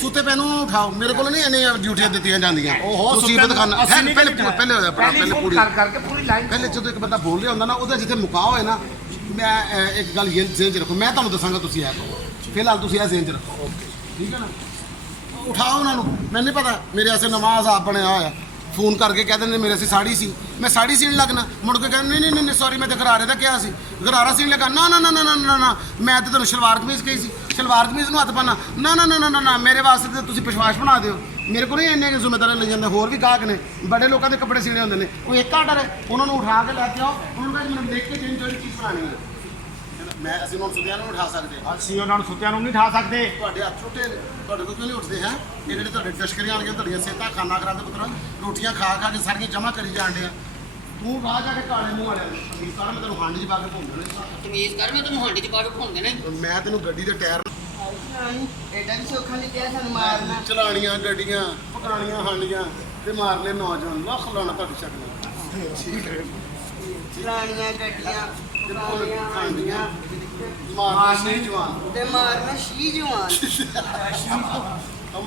ਸੁੱਤੇ ਪੈ ਨੂੰ ਉਠਾਓ। ਮੇਰੇ ਕੋਲ ਨਹੀਂ ਇੰਨੀਆਂ ਡਿਊਟੀਆਂ ਦਿੱਤੀਆਂ ਜਾਂਦੀਆਂ। ਉਹ ਮੁਸੀਬਤ ਖਾਨਾ ਪਹਿਲੇ ਹੋਇਆ ਪਹਿਲੇ ਪੂਰੀ ਕਰਕੇ ਪੂਰੀ ਲਾਈਨ ਪਹਿਲੇ ਜਦੋਂ ਇੱਕ ਬੰਦਾ ਬੋਲ ਰਿਹਾ ਹੁੰਦਾ ਨਾ ਉਹਦਾ ਜਿੱਥੇ ਮੁਕਾ ਹੋਏ ਨਾ, ਮੈਂ ਇੱਕ ਗੱਲ ਜ਼ੇਨ 'ਚ ਰੱਖੋ, ਮੈਂ ਤੁਹਾਨੂੰ ਦੱਸਾਂਗਾ, ਤੁਸੀਂ ਇਹ ਕਹੋ। ਫਿਲਹਾਲ ਤੁਸੀਂ ਇਹ ਜ਼ੇਨ 'ਚ ਰੱਖੋ, ਠੀਕ ਹੈ ਨਾ। ਉਠਾਓ ਉਹਨਾਂ ਨੂੰ। ਮੈਨੂੰ ਨਹੀਂ ਪਤਾ, ਮੇਰੇ ਵਾਸਤੇ ਨਵਾਜ਼ ਆਪ ਬਣਿਆ ਹੋਇਆ। ਫੋਨ ਕਰਕੇ ਕਹਿ ਦਿੰਦੇ ਮੇਰੇ ਅਸੀਂ ਸਾੜੀ ਸੀ, ਮੈਂ ਸਾੜੀ ਸੀਣ ਲੱਗਣਾ। ਮੁੜ ਕੇ ਕਹਿੰਦੇ ਨਹੀਂ ਨਹੀਂ ਨਹੀਂ ਸੌਰੀ, ਮੈਂ ਤਾਂ ਗਰਾਰੇ ਦਾ ਕਿਹਾ ਸੀ, ਗਰਾਰਾ ਸੀਣ ਲੱਗਾ। ਨਾ ਨਾ ਨਾ ਨਾ ਨਾ ਨਾ, ਮੈਂ ਤਾਂ ਤੁਹਾਨੂੰ ਸ਼ਲਵਾਰ ਕਮੀਜ਼ ਕਹੀ ਸੀ, ਸ਼ਲਵਾਰ ਕਮੀਜ਼ ਨੂੰ ਹੱਥ ਪਾਣਾ। ਨਾ ਨਾ ਨਾ ਨਾ ਨਾ, ਮੇਰੇ ਵਾਸਤੇ ਤਾਂ ਤੁਸੀਂ ਵਿਸ਼ਵਾਸ ਬਣਾ ਦਿਓ। ਮੇਰੇ ਕੋਲ ਨਹੀਂ ਇੰਨੇ ਜ਼ਿੰਮੇਦਾਰੀ ਲਈ ਜਾਂਦੇ, ਹੋਰ ਵੀ ਗਾਹਕ ਨੇ, ਬੜੇ ਲੋਕਾਂ ਦੇ ਕੱਪੜੇ ਸੀਣੇ ਹੁੰਦੇ ਨੇ। ਕੋਈ ਇੱਕ ਆਰਡਰ ਹੈ, ਉਹਨਾਂ ਨੂੰ ਉਠਾ ਕੇ ਲੈ ਕੇ ਆਓ, ਉਹਨਾਂ ਨੂੰ ਕਹਿੰਦੇ ਮੈਨੂੰ ਦੇਖ ਕੇ ਜਿਹੜੀ ਜਿਹੜੀ ਚੀਜ਼ ਬਣਾਉਣੀ ਹੈ। ਅਸੀਂ ਉਹਨਾਂ ਨੂੰ ਸੁੱਤਿਆਂ ਨੂੰ ਉਠਾ ਸਕਦੇ, ਅਸੀਂ ਉਹਨਾਂ ਨੂੰ ਸੁੱਤਿਆਂ ਨੂੰ ਨਹੀਂ ਉਠਾ ਸਕਦੇ। ਤੁਹਾਡੇ ਹੱਥ ਛੋਟੇ ਨੇ, ਤੁਹਾਡੇ ਕੋਲ ਕਿਉਂ ਨਹੀਂ ਉੱਠਦੇ ਹੈ? ਇਹ ਜਿਹੜੇ ਤੁਹਾਡੇ ਤਸ਼ਕਰੀ ਆਣਗੇ, ਤੁਹਾਡੀਆਂ ਸਿਹਤਾਂ ਖਾਣਾ ਕਰਾਦੇ ਪੁੱਤਰਾ, ਰੋਟੀਆਂ ਖਾ ਖਾ ਕੇ ਸਾਰੀਆਂ ਜਮ੍ਹਾਂ ਕਰੀ ਜਾਣ ਡਿਆ। ਤੂੰ ਰਾਹ ਜਾ ਕੇ ਕਾਲੇ ਮੂੰਹ ਵਾਲਿਆਂ ਨੂੰ ਤਮੀਜ਼ ਕਰ, ਮੈਂ ਤੈਨੂੰ ਹਾਂਡੀ 'ਚ ਪਾ ਕੇ ਭੁੰਨ ਦੇਣਾ। ਤਮੀਜ਼ ਕਰ, ਮੈਂ ਤੈਨੂੰ ਹਾਂਡੀ 'ਚ ਪਾ ਕੇ ਭੁੰਨ ਦੇਣਾ। ਮੈਂ ਤੈਨੂੰ ਗੱਡੀ ਦੇ ਟਾਇਰ ਐਡਾ ਵੀ ਸੌਖਾ ਨਹੀਂ ਕਿਹਾ ਸਾਨੂੰ ਮਾਰਨਾ। ਚਲਾਣੀਆਂ ਗੱਡੀਆਂ, ਪਕਾਣੀਆਂ ਹਾਂਡੀਆਂ ਤੇ ਮਾਰਨੇ ਨੌਜਵਾਨ। ਲੱਖ ਲਾਉਣਾ ਤੁਹਾਡੀ ਸ਼ਕਲ। ਠੀਕ ਹੈ, ਚਲਾਣੀਆਂ ਗੱਡੀਆਂ ਪਕਾਣੀਆਂ ਹਾਂਡੀਆਂ ਮਾਰਨੇ ਜਵਾਨ ਤੇ ਮਾਰਨਾ ਸ਼ੀ ਜਵਾਨ।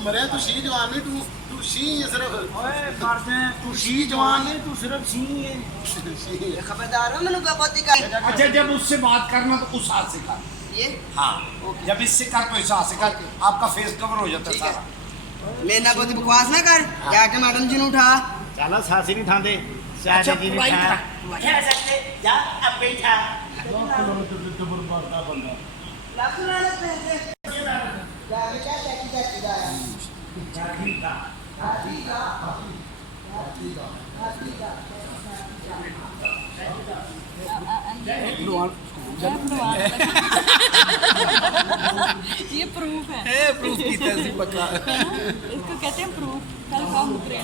ਮਰਿਆ ਤੂੰ ਸ਼ੀ ਜਵਾਨ ਨਹੀਂ, ਤੂੰ ਸ਼ੀ ਹੈ ਸਿਰਫ। ਓਏ ਮਰਦੇ ਤੂੰ ਸ਼ੀ जवान है, तू सिर्फ शी है। खबरदार हो मैंने बहुत ही कर। अच्छा जब उससे बात करना तो उस हाथ से कर। ये हाँ जब इससे कर तो इस हाथ से कर, आपका फेस कवर हो जाता है सारा। मेरे ना बहुत बकवास ना कर, जाके मैडम जी ने उठा। चला सासी नहीं थांदे, सासी जी नहीं था। बैठा सकते जा, अब बैठा। लख लाने पैसे जाके क्या टैक्सी टैक्सी दाया ये प्रूफ है। प्रूफ कीता सी पक्का। इसको कहते हैं प्रूफ। कल काम उतरे